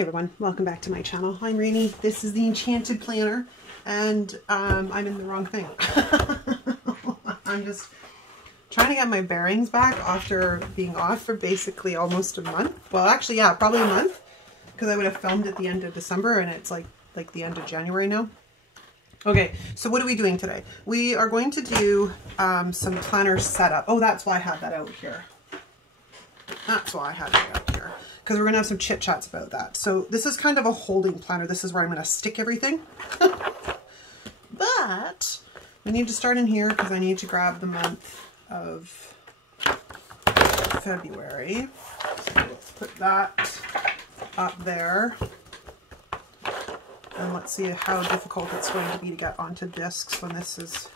Hey everyone, welcome back to my channel. I'm Rainy. This is the Enchanted planner, and I'm in the wrong thing. I'm just trying to get my bearings back after being off for basically almost a month. Well, actually, yeah, probably a month, because I would have filmed at the end of December, and it's like the end of January now. Okay, so what are we doing today? We are going to do some planner setup. Oh, that's why I had that out here. That's why I had it out here, because we're going to have some chit chats about that. So this is kind of a holding planner. This is where I'm going to stick everything. But we need to start in here because I need to grab the month of February. So let's put that up there. And let's see how difficult it's going to be to get onto discs when this is,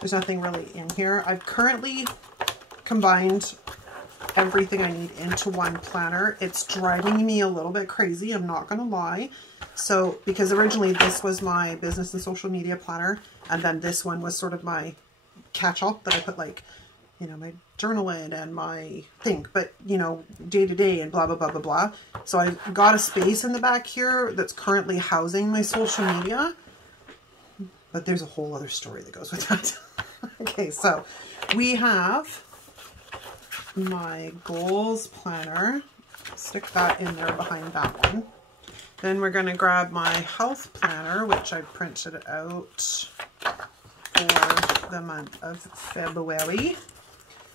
there's nothing really in here. I've currently combined everything I need into one planner. It's driving me a little bit crazy, I'm not gonna lie. So, because originally this was my business and social media planner, and then this one was sort of my catch-all that I put, like, you know, my journal in and my thing, but, you know, day to day and blah, blah, blah, blah, blah. So I got a space in the back here that's currently housing my social media, but there's a whole other story that goes with that. Okay, so we have my goals planner. Stick that in there behind that one. Then we're going to grab my health planner, which I printed out for the month of February.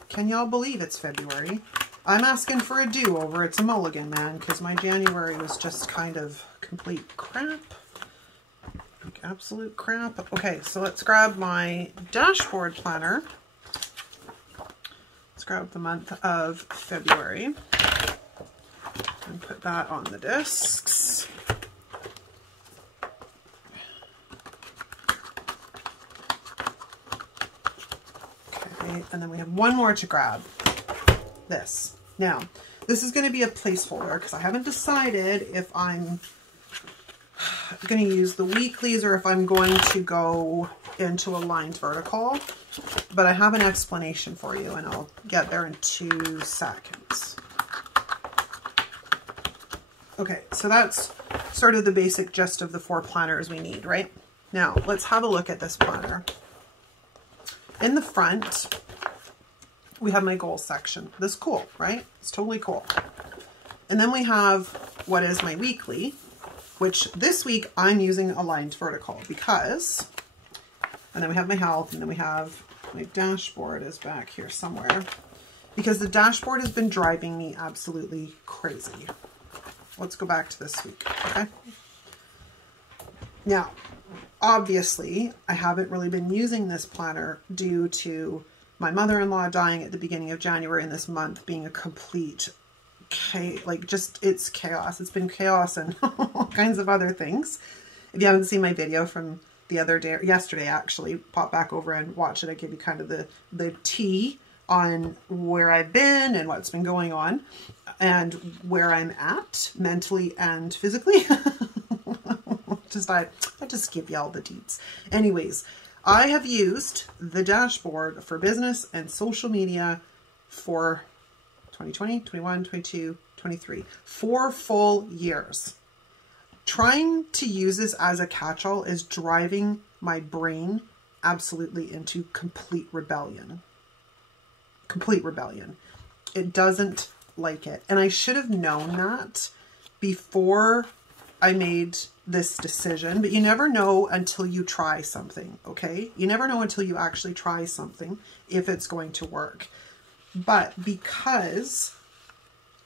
Can y'all believe it's February? I'm asking for a do-over. It's a mulligan, man, because my January was just kind of complete crap. Like absolute crap. Okay, so let's grab my dashboard planner. Let's grab the month of February and put that on the discs. Okay, and then we have one more to grab. This. Now, this is going to be a placeholder because I haven't decided if I'm going to use the weeklies or if I'm going to go into a lined vertical, but I have an explanation for you and I'll get there in 2 seconds. Okay, so that's sort of the basic gist of the 4 planners we need, right? Now, let's have a look at this planner. In the front, we have my goals section. This is cool, right? It's totally cool. And then we have what is my weekly, which this week I'm using aligned vertical because, and then we have my health, and then we have my dashboard is back here somewhere because the dashboard has been driving me absolutely crazy. Let's go back to this week, okay? Now, obviously, I haven't really been using this planner due to my mother-in-law dying at the beginning of January and this month being a complete, it's chaos. It's been chaos and all kinds of other things. If you haven't seen my video from the other day, yesterday actually, pop back over and watch it. I give you kind of the tea on where I've been and what's been going on and where I'm at mentally and physically. I just give you all the deets. Anyways, I have used the dashboard for business and social media for 2020, 21, 22, 23, 4 full years. Trying to use this as a catch-all is driving my brain absolutely into complete rebellion. Complete rebellion. It doesn't like it. And I should have known that before I made this decision, but you never know until you try something, okay? You never know until you actually try something if it's going to work. But because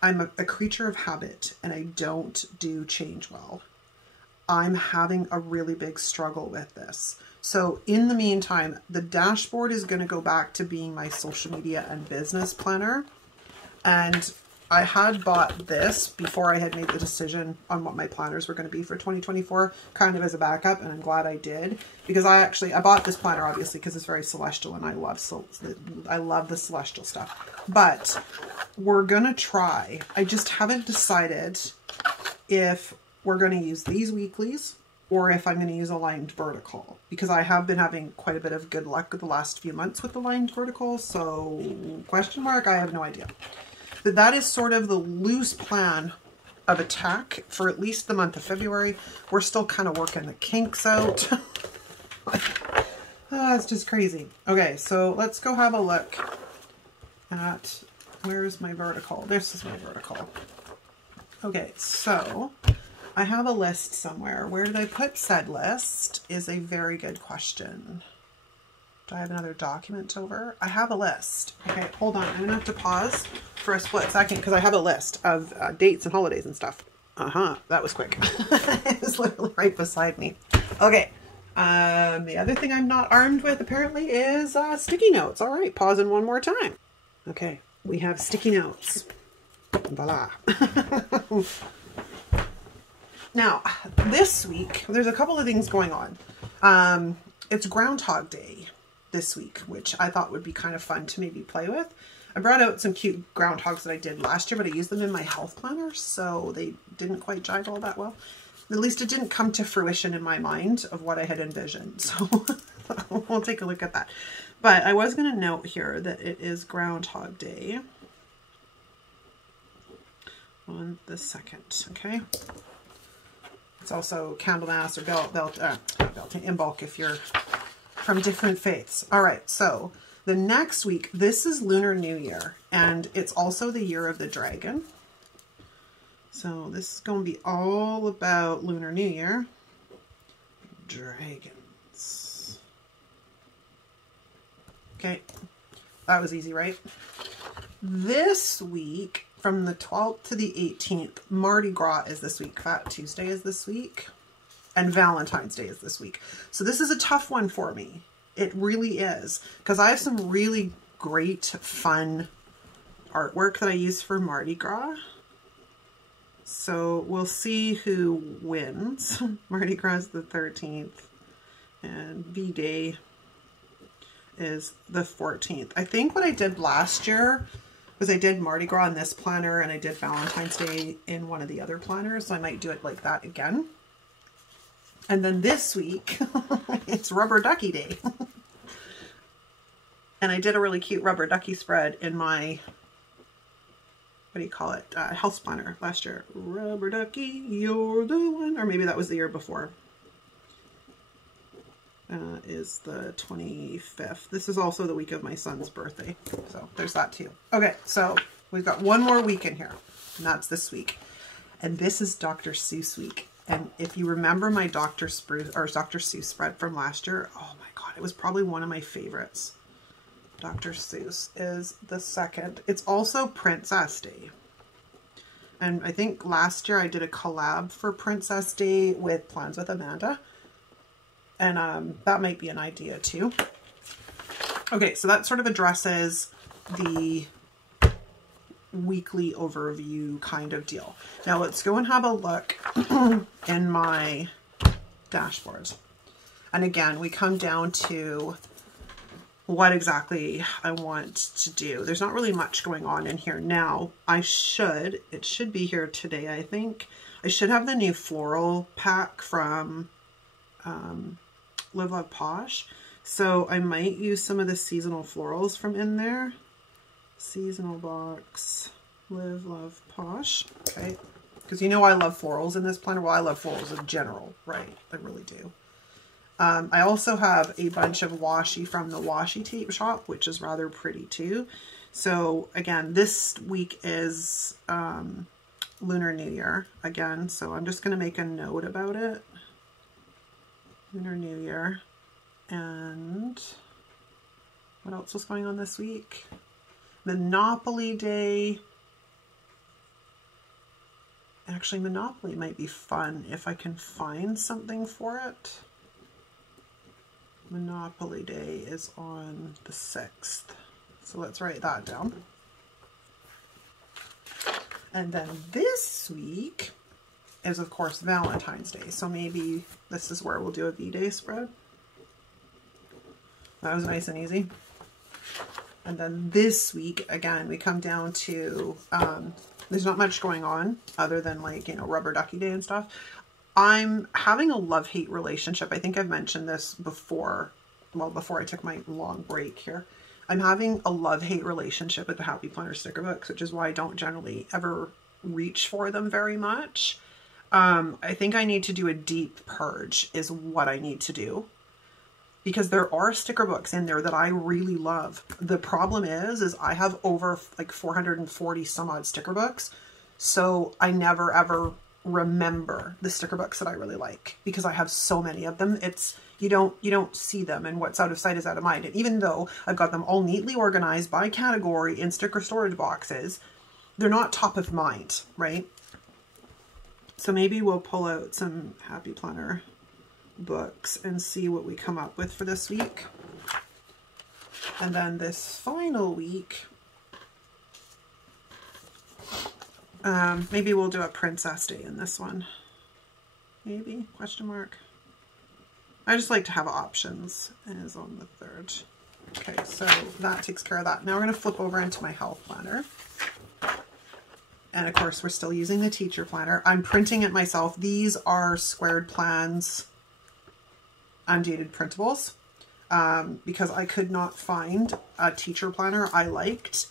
I'm a creature of habit and I don't do change well, I'm having a really big struggle with this. So in the meantime, the dashboard is going to go back to being my social media and business planner. And I had bought this before I had made the decision on what my planners were going to be for 2024, kind of as a backup, and I'm glad I did, because I bought this planner obviously because it's very celestial and I love the celestial stuff. But we're going to try. I just haven't decided if we're going to use these weeklies or if I'm going to use aligned vertical, because I have been having quite a bit of good luck the last few months with aligned vertical. So question mark, I have no idea. But that is sort of the loose plan of attack for at least the month of February. We're still kind of working the kinks out. It's just crazy. Okay, so let's go have a look at, where's my vertical? This is my vertical. Okay, so I have a list somewhere. Where did I put said list is a very good question. Do I have another document over? I have a list. Okay, hold on. I'm going to have to pause for a split second because I have a list of dates and holidays and stuff. That was quick. It was literally right beside me. Okay. The other thing I'm not armed with apparently is sticky notes. All right, pausing one more time. Okay, we have sticky notes. Voila. Now, this week, there's a couple of things going on. It's Groundhog Day this week, which I thought would be kind of fun to maybe play with. I brought out some cute groundhogs that I did last year, but I used them in my health planner, so they didn't quite jive all that well. At least it didn't come to fruition in my mind of what I had envisioned. So we'll take a look at that. But I was going to note here that it is Groundhog Day on the 2nd. Okay. It's also Candlemas or Beltane in bulk if you're from different faiths. All right. So the next week, this is Lunar New Year, and it's also the year of the dragon. So this is going to be all about Lunar New Year. Dragons. Okay, that was easy, right? This week, from the 12th to the 18th, Mardi Gras is this week. Fat Tuesday is this week. And Valentine's Day is this week. So this is a tough one for me. It really is. Because I have some really great, fun artwork that I use for Mardi Gras. So we'll see who wins. Mardi Gras is the 13th and V-Day is the 14th. I think what I did last year was I did Mardi Gras in this planner and I did Valentine's Day in one of the other planners. So I might do it like that again. And then this week, it's Rubber Ducky Day. And I did a really cute rubber ducky spread in my, what do you call it, health planner last year. Rubber ducky, you're the one. Or maybe that was the year before. Is the 25th. This is also the week of my son's birthday. So there's that too. Okay, so we've got one more week in here. And that's this week. And this is Dr. Seuss week. And if you remember my Dr. Seuss spread from last year, oh my God, it was probably one of my favorites. Dr. Seuss is the 2nd. It's also Princess Day. And I think last year I did a collab for Princess Day with Plans with Amanda. And that might be an idea too. Okay, so that sort of addresses the weekly overview kind of deal. Now let's go and have a look in my dashboard. And again, we come down to what exactly I want to do. There's not really much going on in here now. It should be here today, I think. I should have the new floral pack from Live Love Posh. So I might use some of the seasonal florals from in there. Seasonal box, Live Love Posh. Okay. Because you know I love florals in this planner. Well, I love florals in general, right? I really do. I also have a bunch of washi from the Washi tape shop, which is rather pretty too. So again, this week is Lunar New Year again. So I'm just going to make a note about it. Lunar New Year. And what else was going on this week? Monopoly Day. Actually, Monopoly might be fun if I can find something for it. Monopoly Day is on the 6th. So let's write that down. And then this week is, of course, Valentine's Day. So maybe this is where we'll do a V-Day spread. That was nice and easy. And then this week, again, we come down to, there's not much going on other than like, you know, Rubber Ducky Day and stuff. I'm having a love-hate relationship. I think I've mentioned this before, well, before I took my long break here. I'm having a love-hate relationship with the Happy Planner sticker books, which is why I don't generally ever reach for them very much. I think I need to do a deep purge is what I need to do, because there are sticker books in there that I really love. The problem is I have over like 440 some odd sticker books. So I never ever remember the sticker books that I really like because I have so many of them. It's, you don't see them, and what's out of sight is out of mind. And even though I've got them all neatly organized by category in sticker storage boxes, they're not top of mind, right? So maybe we'll pull out some Happy Planner books and see what we come up with for this week. And then this final week, maybe we'll do a Princess Day in this one. Maybe, question mark. I just like to have options, and is on the 3rd. Okay, so that takes care of that. Now we're going to flip over into my health planner. And of course, we're still using the teacher planner. I'm printing it myself. These are squared plans, undated printables, because I could not find a teacher planner I liked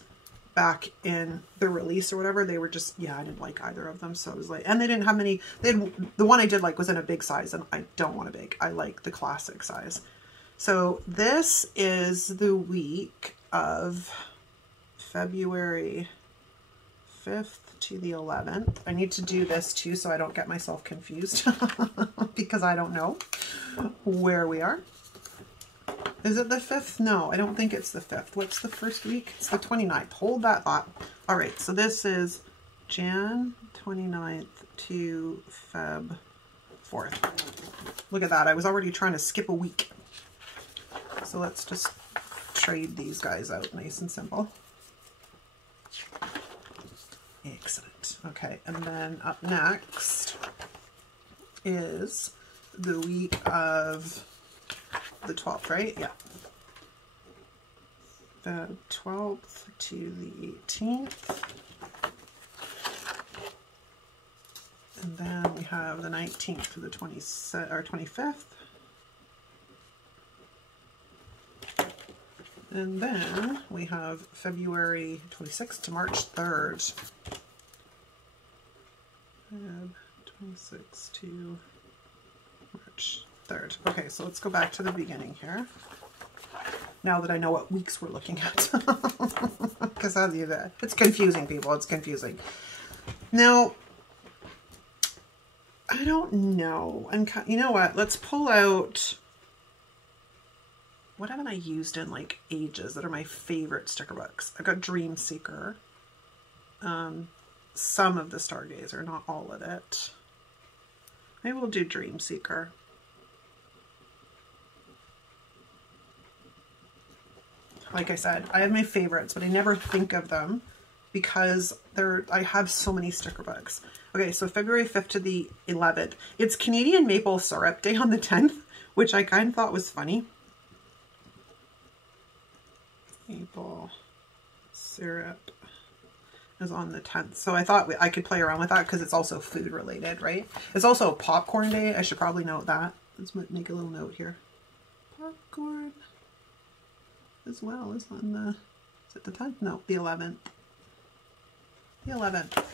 back in the release or whatever. They were just, yeah, I didn't like either of them. So I was like, and they didn't have many, the one I did like was in a big size, and I don't want a big, I like the classic size. So this is the week of February 5th to the 11th. I need to do this too so I don't get myself confused because I don't know where we are. Is it the 5th? No, I don't think it's the 5th. What's the first week? It's the 29th. Hold that thought. All right, so this is Jan 29th to Feb 4th. Look at that. I was already trying to skip a week. So let's just trade these guys out nice and simple. Excellent. Okay, and then up next is the week of the 12th, right? Yeah. The 12th to the 18th. And then we have the 19th to the 25th. And then we have February 26th to March 3rd. Feb 26th to March 3rd. Okay, so let's go back to the beginning here. Now that I know what weeks we're looking at. Because I'll do that. It's confusing, people. It's confusing. Now, I don't know. And you know what? Let's pull out... What haven't I used in like ages that are my favorite sticker books? I've got Dream Seeker. Some of the Stargazer, not all of it. Maybe we'll do Dream Seeker. Like I said, I have my favorites, but I never think of them because I have so many sticker books. Okay, so February 5th to the 11th. It's Canadian Maple Syrup Day on the 10th, which I kind of thought was funny. Maple syrup is on the 10th. So I thought I could play around with that because it's also food related, right? It's also popcorn day. I should probably note that. Let's make a little note here. Popcorn as well is on the, is it the 10th? No, the 11th. The 11th.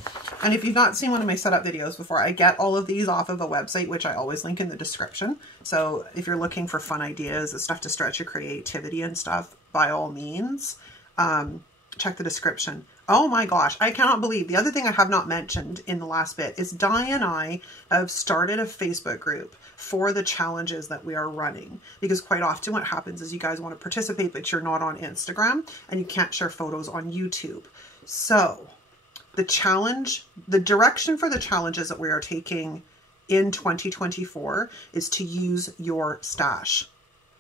And if you've not seen one of my setup videos before, I get all of these off of a website, which I always link in the description. So if you're looking for fun ideas, stuff to stretch your creativity and stuff, by all means, check the description. Oh my gosh, I cannot believe the other thing I have not mentioned in the last bit is Di and I have started a Facebook group for the challenges that we are running, because quite often what happens is you guys want to participate, but you're not on Instagram and you can't share photos on YouTube. So the challenge, the direction for the challenges that we are taking in 2024 is to use your stash.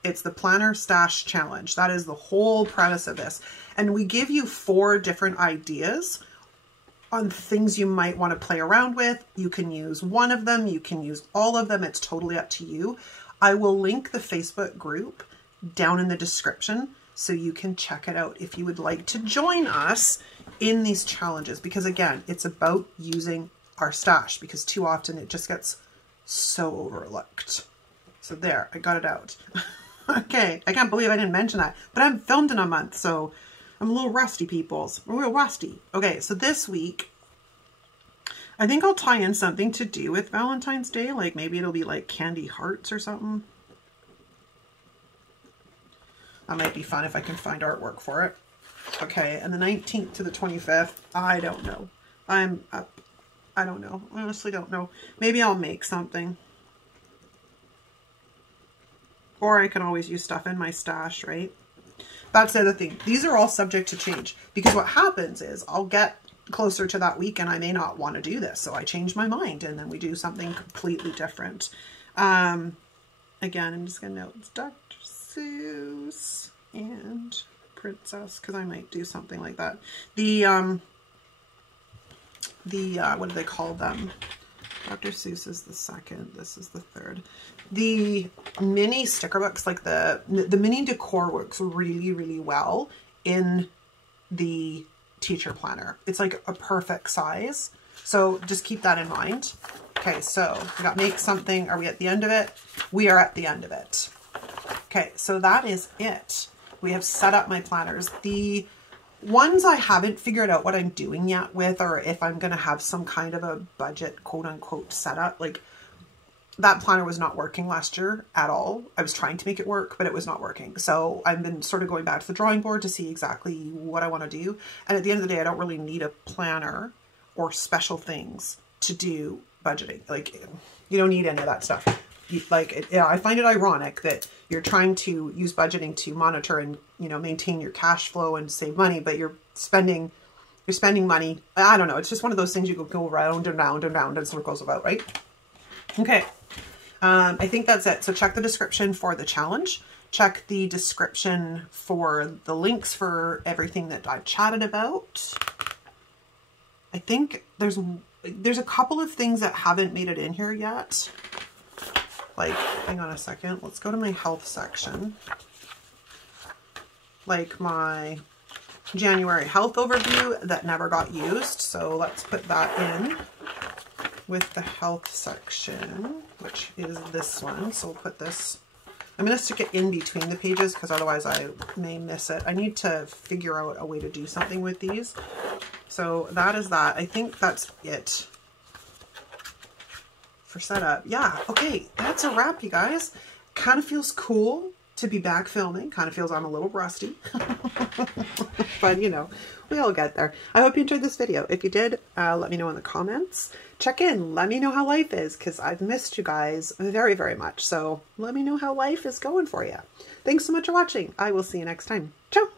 It's the Planner Stash Challenge. That is the whole premise of this. And we give you 4 different ideas on things you might want to play around with. You can use one of them. You can use all of them. It's totally up to you. I will link the Facebook group down in the description so you can check it out if you would like to join us in these challenges. Because again, it's about using our stash, because too often it just gets so overlooked. So there, I got it out. Okay, I can't believe I didn't mention that, but I haven't filmed in a month, so I'm a little rusty, peoples. I'm a little rusty. Okay, so this week I think I'll tie in something to do with Valentine's Day. Like maybe it'll be like candy hearts or something. That might be fun if I can find artwork for it. Okay, and the 19th to the 25th, I don't know. I'm up. I don't know. I honestly don't know. Maybe I'll make something. Or I can always use stuff in my stash, right? That's the other thing. These are all subject to change. Because what happens is I'll get closer to that week and I may not want to do this. So I change my mind and then we do something completely different. Again, I'm just going to note it's Dr. Seuss and Princess, because I might do something like that. What do they call them? Dr. Seuss is the second. This is the third. The mini sticker books, like the mini decor, works really, really well in the teacher planner. It's like a perfect size. So just keep that in mind. Okay, so we got make something. Are we at the end of it? We are at the end of it. Okay, so that is it. We have set up my planners. The ones I haven't figured out what I'm doing yet with, or if I'm going to have some kind of a budget, quote unquote, setup. Like that planner was not working last year at all. I was trying to make it work, but it was not working. So I've been sort of going back to the drawing board to see exactly what I want to do. And at the end of the day, I don't really need a planner or special things to do budgeting. Like you don't need any of that stuff. I find it ironic that you're trying to use budgeting to monitor and, you know, maintain your cash flow and save money, but you're spending money. I don't know. It's just one of those things you go round and round and round and circles about, right? Okay. I think that's it. So check the description for the challenge. Check the description for the links for everything that I've chatted about. I think there's a couple of things that haven't made it in here yet. Like, hang on a second. Let's go to my health section. Like my January health overview that never got used. So let's put that in with the health section, which is this one. So we'll put this, I'm going to stick it in between the pages because otherwise I may miss it. I need to figure out a way to do something with these. So that is that. I think that's it for setup. Yeah, okay, that's a wrap, you guys. Kind of feels cool to be back filming. Kind of feels I'm a little rusty. But, you know, we all get there. I hope you enjoyed this video. If you did, let me know in the comments. Check in. Let me know how life is, because I've missed you guys very, very much. So let me know how life is going for you. Thanks so much for watching. I will see you next time. Ciao!